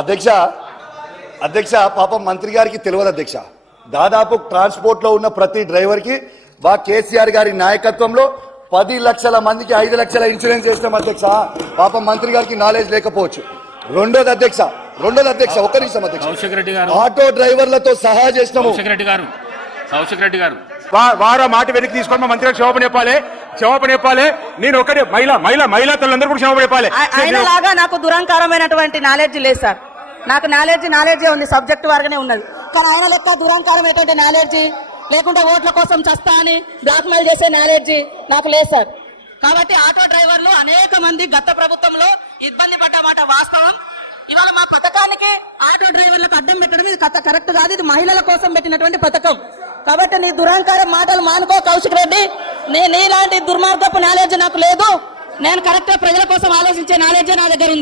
అధ్యక్ష అధ్యక్ష పాపం మంత్రి గారికి తెలియదు అధ్యక్ష. దాదాపు ట్రాన్స్పోర్ట్ లో ఉన్న ప్రతి డ్రైవర్ కి కేసీఆర్ గారి నాయకత్వంలో 10 లక్షల మందికి 5 లక్షల ఇన్సూరెన్స్ చేస్తాం అధ్యక్ష. పాపం మంత్రి గారికి నాలెడ్జ్ లేకపోవచ్చు. రెండోది అధ్యక్ష ఒక్క నిమిషం అధ్యక్ష, ఆటో డ్రైవర్లతో సహా చేసినాము. కౌశిక్ రెడ్డి గారు వారో మాట వెనక్కి తీసుకొని మా మంత్రి క్షమాపణ చెప్పాలి. నేను ఒకటి మహిళా తల్లందరూ కూడా క్షమాపణ చెప్పాలి. ఆయనలాగా నాకు దురంకారమైనటువంటి నాలెడ్జ్ లేదు సార్. నాకు నాలెడ్జే ఉంది, సబ్జెక్ట్ వారుగానే ఉన్నది. కానీ ఆయన లెక్క దురంకారమైనటువంటి నాలెడ్జి లేకుంటే ఓట్ల కోసం చస్తా అని బ్లాక్ మెయిల్ చేసే నాలెడ్జి నాకు లేదు సార్. కాబట్టి ఆటో డ్రైవర్లు అనేక మంది గత ప్రభుత్వంలో ఇబ్బంది పడ్డమాట వాస్తవం. ఇవాళ మా పథకానికి ఆటో డ్రైవర్లకు అడ్డం పెట్టడం ఇది కరెక్ట్ కాదు. ఇది మహిళల కోసం పెట్టినటువంటి పథకం. కాబట్టి నీ దురంకారం మాటలు మానుకో కౌశిక్ రెడ్డి. నీలాంటి దుర్మార్గపు నాలెడ్జ్ నాకు లేదు. నేను కరెక్ట్ ప్రజల కోసం ఆలోచించే నాలెడ్జ్ నా దగ్గర ఉంది.